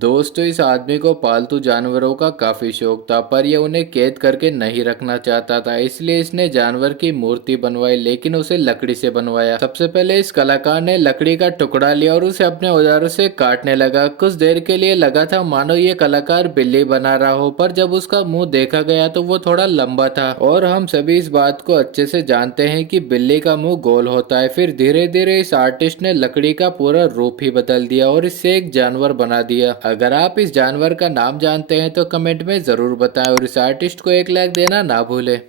दोस्तों, इस आदमी को पालतू जानवरों का काफी शौक था, पर यह उन्हें कैद करके नहीं रखना चाहता था। इसलिए इसने जानवर की मूर्ति बनवाई, लेकिन उसे लकड़ी से बनवाया। सबसे पहले इस कलाकार ने लकड़ी का टुकड़ा लिया और उसे अपने औजारों से काटने लगा। कुछ देर के लिए लगा था मानो ये कलाकार बिल्ली बना रहा हो, पर जब उसका मुंह देखा गया तो वो थोड़ा लंबा था, और हम सभी इस बात को अच्छे से जानते हैं कि बिल्ली का मुंह गोल होता है। फिर धीरे धीरे इस आर्टिस्ट ने लकड़ी का पूरा रूप ही बदल दिया और इससे एक जानवर बना दिया। अगर आप इस जानवर का नाम जानते हैं तो कमेंट में जरूर बताएं, और इस आर्टिस्ट को एक लाइक देना ना भूलें।